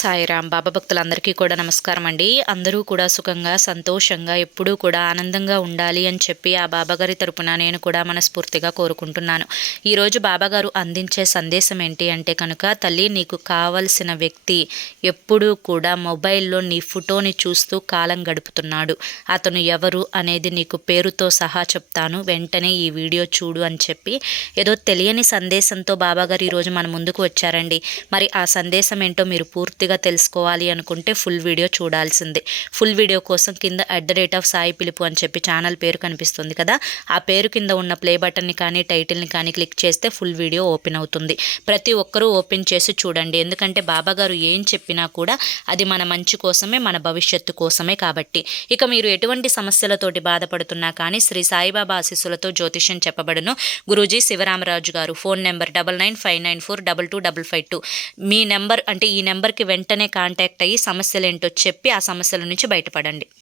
సాయిరామ్ బాబా భక్తులందరికీ కూడా నమస్కారం అండి. అందరూ కూడా సుఖంగా సంతోషంగా ఎప్పుడూ కూడా ఆనందంగా ఉండాలి అని చెప్పి ఆ బాబాగారి తరపున నేను కూడా మనస్ఫూర్తిగా కోరుకుంటున్నాను. ఈరోజు బాబాగారు అందించే సందేశం ఏంటి అంటే కనుక తల్లి నీకు కావలసిన వ్యక్తి ఎప్పుడూ కూడా మొబైల్లో నీ ఫోటోని చూస్తూ కాలం గడుపుతున్నాడు. అతను ఎవరు అనేది నీకు పేరుతో సహా చెప్తాను. వెంటనే ఈ వీడియో చూడు అని చెప్పి ఏదో తెలియని సందేశంతో బాబాగారు ఈరోజు మన ముందుకు వచ్చారండి. మరి ఆ సందేశం ఏంటో మీరు పూర్తి పూర్తిగా తెలుసుకోవాలి అనుకుంటే ఫుల్ వీడియో చూడాల్సిందే. ఫుల్ వీడియో కోసం కింద at the rate of Sai Pilupu అని చెప్పి ఛానల్ పేరు కనిపిస్తుంది కదా. ఆ పేరు కింద ఉన్న ప్లే బటన్ని కానీ టైటిల్ని కానీ క్లిక్ చేస్తే ఫుల్ వీడియో ఓపెన్ అవుతుంది. ప్రతి ఒక్కరూ ఓపెన్ చేసి చూడండి. ఎందుకంటే బాబాగారు ఏం చెప్పినా కూడా అది మన మంచి కోసమే మన భవిష్యత్తు కోసమే కాబట్టి. ఇక మీరు ఎటువంటి సమస్యలతోటి బాధపడుతున్నా కానీ శ్రీ సాయిబాబా ఆశీస్సులతో జ్యోతిష్యం చెప్పబడును. గురూజీ శివరామరాజు గారు phone number double nine five nine four double two double five two మీ నెంబర్ అంటే ఈ నెంబర్కి వెంటనే కాంటాక్ట్ అయ్యి సమస్యలు ఏంటో చెప్పి ఆ సమస్యల నుంచి బయటపడండి.